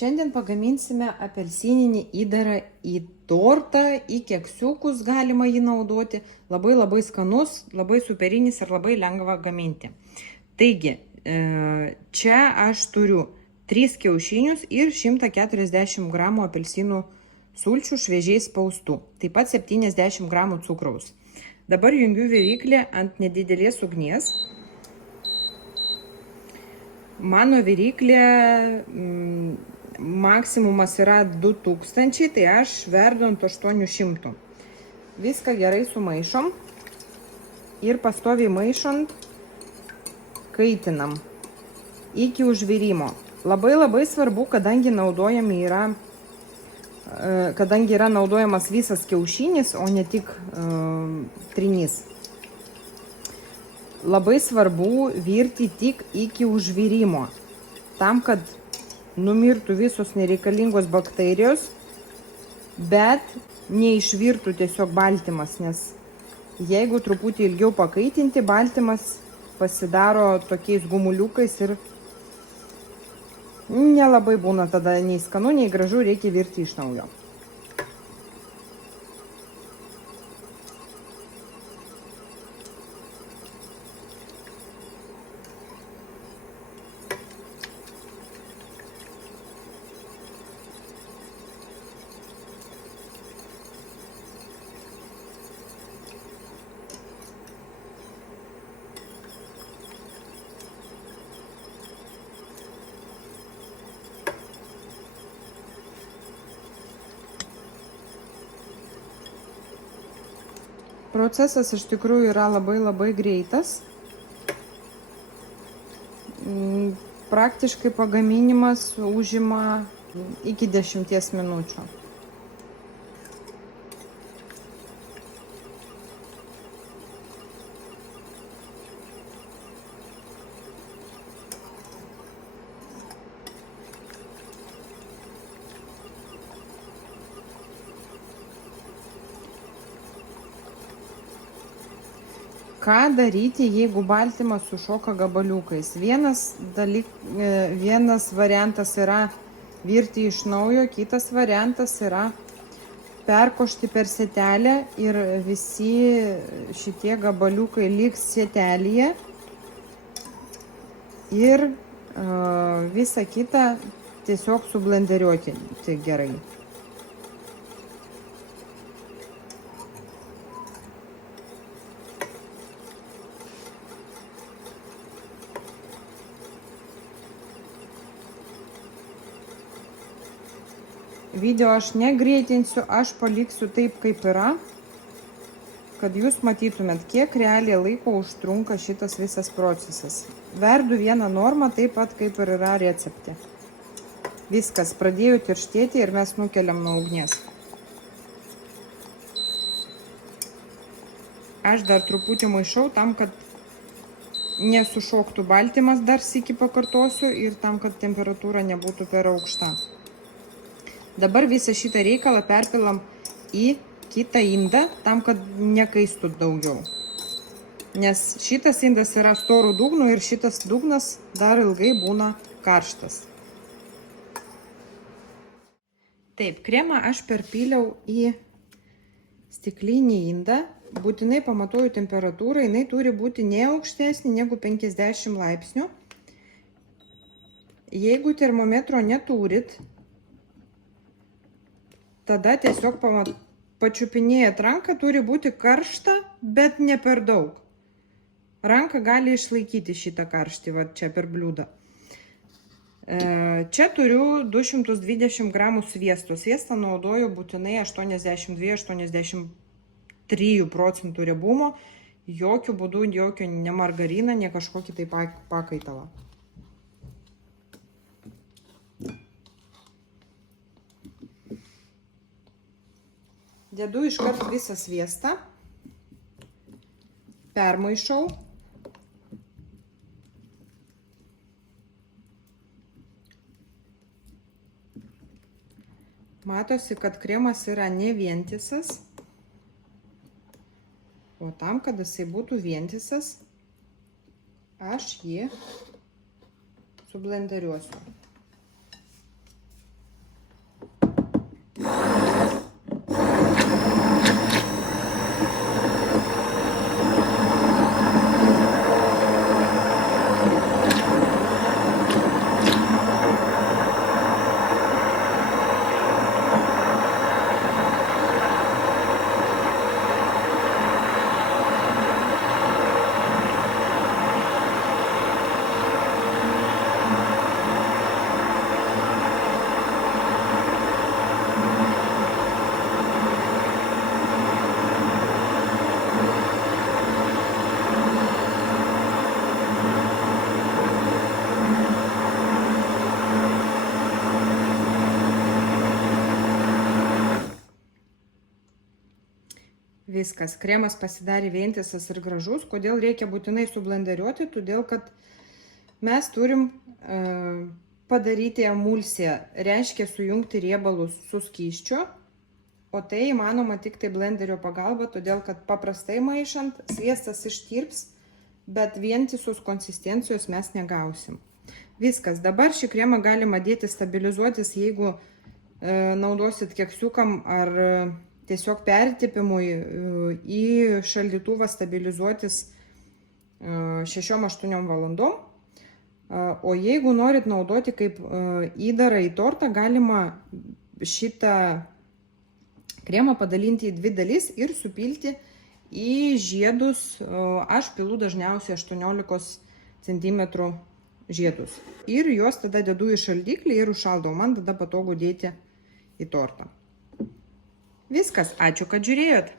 Šiandien pagaminsime apelsininį įdarą į tortą, į keksiukus galima jį naudoti. Labai skanus, labai superinis ir labai lengva gaminti. Taigi, čia aš turiu 3 kiaušinius ir 140 gramų apelsinų sulčių šviežiai spaustų. Taip pat 70 gramų cukraus. Dabar jungiu viryklę ant nedidelės ugnies. Mano viryklė maksimumas yra 2000, tai aš verdu ant 800. Viską gerai sumaišom ir pastoviai maišant kaitinam iki užvirimo. Labai svarbu, kadangi yra naudojamas visas kiaušinis, o ne tik trinys. Labai svarbu virti tik iki užvirimo, tam, kad numirtų visos nereikalingos bakterijos, bet neišvirtų tiesiog baltymas, nes jeigu truputį ilgiau pakaitinti, baltymas pasidaro tokiais gumuliukais ir nelabai būna tada nei skanu, nei gražu, reikia virti iš naujo. Procesas iš tikrųjų yra labai greitas. Praktiškai pagaminimas užima iki 10 minučių. Ką daryti, jeigu baltymas sušoka gabaliukais? Vienas variantas yra virti iš naujo, kitas variantas yra perkošti per sietelę ir visi šitie gabaliukai liks sietelėje ir visą kitą tiesiog sublenderiuoti gerai. Video aš negreitinsiu, aš paliksiu taip, kaip yra, kad jūs matytumėt, kiek realiai laiko užtrunka šitas visas procesas. Verdu vieną normą, taip pat kaip ir yra recepte. Viskas, pradėjo tirštėti ir mes nukeliam nuo ugnies. Aš dar truputį maišau tam, kad nesušoktų baltymas, dar sykį pakartosiu, ir tam, kad temperatūra nebūtų per aukšta. Dabar visą šitą reikalą perpilam į kitą indą, tam, kad nekaistų daugiau. Nes šitas indas yra storų dugnų ir šitas dugnas dar ilgai būna karštas. Taip, kremą aš perpyliau į stiklinį indą. Būtinai pamatuoju temperatūrą, jinai turi būti ne aukštesnė negu 50 laipsnių. Jeigu termometro neturit, tada tiesiog pačiupinėjat ranką, turi būti karšta, bet ne per daug. Ranka gali išlaikyti šitą karštį, va čia per bliūdą. Čia turiu 220 gramų sviesto. Sviestą naudoju būtinai 82-83 procentų riebumo. Jokių būdų, jokio ne margariną, ne kažkokį tai pakaitalą. Dedu iškart visą sviestą, permaišau. Matosi, kad kremas yra ne vientisas, o tam, kad jisai būtų vientisas, aš jį sublenderiuosiu. Viskas, kremas pasidarė vientisas ir gražus. Kodėl reikia būtinai sublenderiuoti? Todėl, kad mes turim padaryti emulsiją, reiškia sujungti riebalus su skysčiu, o tai įmanoma tik tai blenderio pagalba, todėl, kad paprastai maišant sviestas ištirps, bet vientisos konsistencijos mes negausim. Viskas, dabar šį kremą galima dėti stabilizuotis, jeigu naudosit keksiukam ar tiesiog pertepimui į šaldytuvą stabilizuotis 6-8 valandom. O jeigu norit naudoti kaip įdarą į tortą, galima šitą kremą padalinti į 2 dalis ir supilti į žiedus. Aš pilu dažniausiai 18 cm žiedus. Ir juos tada dedu į šaldiklį ir užšaldau. Man tada patogu dėti į tortą. Viskas, ačiū, kad žiūrėjot.